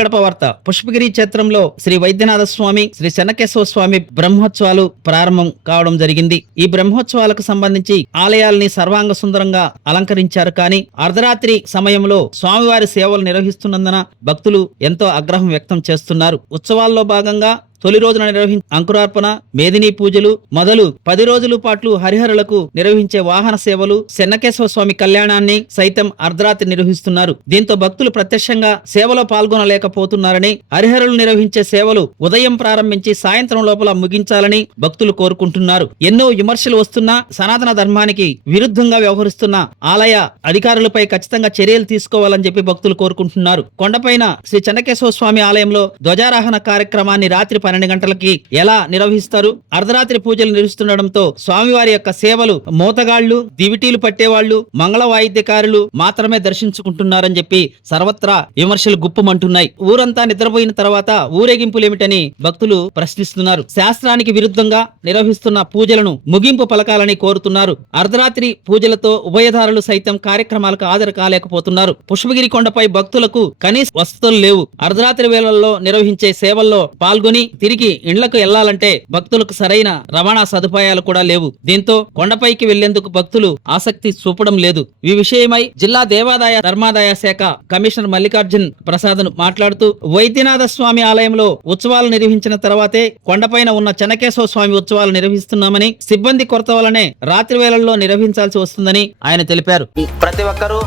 గడప వార్త. పుష్పగిరి క్షేత్రంలో శ్రీ వైద్యనాథ స్వామి, శ్రీ చెన్నకేశవ స్వామి బ్రహ్మోత్సవాలు ప్రారంభం కావడం జరిగింది. ఈ బ్రహ్మోత్సవాలకు సంబంధించి ఆలయాల్ని సర్వాంగ సుందరంగా అలంకరించారు. కానీ అర్ధరాత్రి సమయంలో స్వామివారి సేవలు నిర్వహిస్తున్నందున భక్తులు ఎంతో ఆగ్రహం వ్యక్తం చేస్తున్నారు. ఉత్సవాల్లో భాగంగా తొలి రోజున నిర్వహించే అంకురార్పణ, మేదిని పూజలు మొదలు 10 రోజుల పాటు హరిహరులకు నిర్వహించే వాహన సేవలు, చెన్నకేశవ స్వామి కళ్యాణాన్ని సైతం అర్ధరాత్రి నిర్వహిస్తున్నారు. దీంతో భక్తులు ప్రత్యక్షంగా సేవలో పాల్గొనలేకపోతున్నారని, హరిహరులు నిర్వహించే సేవలు ఉదయం ప్రారంభించి సాయంత్రం లోపల ముగించాలని భక్తులు కోరుకుంటున్నారు. ఎన్నో విమర్శలు వస్తున్నా సనాతన ధర్మానికి విరుద్ధంగా వ్యవహరిస్తున్న ఆలయ అధికారులపై ఖచ్చితంగా చర్యలు తీసుకోవాలని చెప్పి భక్తులు కోరుకుంటున్నారు. కొండపైన శ్రీ చెన్నకేశవ స్వామి ఆలయంలో ధ్వజారోహణ కార్యక్రమాన్ని రాత్రి 12 గంటలకి ఎలా నిర్వహిస్తారు? అర్ధరాత్రి పూజలు నిర్వహిస్తుండటంతో స్వామివారి యొక్క సేవలు మోతగాళ్లు, దివిటీలు పట్టేవాళ్లు, మంగళ వాయిద్యకారులు మాత్రమే దర్శించుకుంటున్నారని చెప్పి సర్వత్రా విమర్శలు గుప్పమంటున్నాయి. ఊరంతా నిద్రపోయిన తర్వాత ఊరేగింపులేమిటని భక్తులు ప్రశ్నిస్తున్నారు. శాస్త్రానికి విరుద్ధంగా నిర్వహిస్తున్న పూజలను ముగింపు పలకాలని కోరుతున్నారు. అర్ధరాత్రి పూజలతో ఉభయదారులు సైతం కార్యక్రమాలకు హాజరు కాలేకపోతున్నారు. పుష్పగిరి కొండపై భక్తులకు కనీస వసతులు లేవు. అర్ధరాత్రి వేళల్లో నిర్వహించే సేవల్లో పాల్గొని తిరిగి ఇండ్లకు వెళ్లాలంటే భక్తులకు సరైన రవాణా సదుపాయాలు కూడా లేవు. దీంతో కొండపైకి వెళ్లేందుకు భక్తులు ఆసక్తి చూపడం లేదు. ఈ విషయమై జిల్లా దేవాదాయ ధర్మాదాయ శాఖ కమిషనర్ మల్లికార్జున్ ప్రసాద్ మాట్లాడుతూ, వైద్యనాథ స్వామి ఆలయంలో ఉత్సవాలు నిర్వహించిన తర్వాతే కొండపైన ఉన్న చెన్నకేశవ స్వామి ఉత్సవాలు నిర్వహిస్తున్నామని, సిబ్బంది కొరత వల్లనే రాత్రి వేళల్లో నిర్వహించాల్సి వస్తుందని ఆయన తెలిపారు. ప్రతి ఒక్కరూ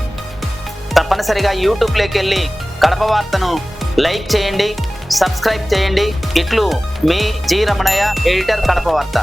తప్పనిసరిగా యూట్యూబ్ లోకి వెళ్ళి కడప వార్తను లైక్ చేయండి, సబ్స్క్రైబ్ చేయండి. ఇట్లు మీ జి రమణయ్య, ఎడిటర్, కడప వార్త.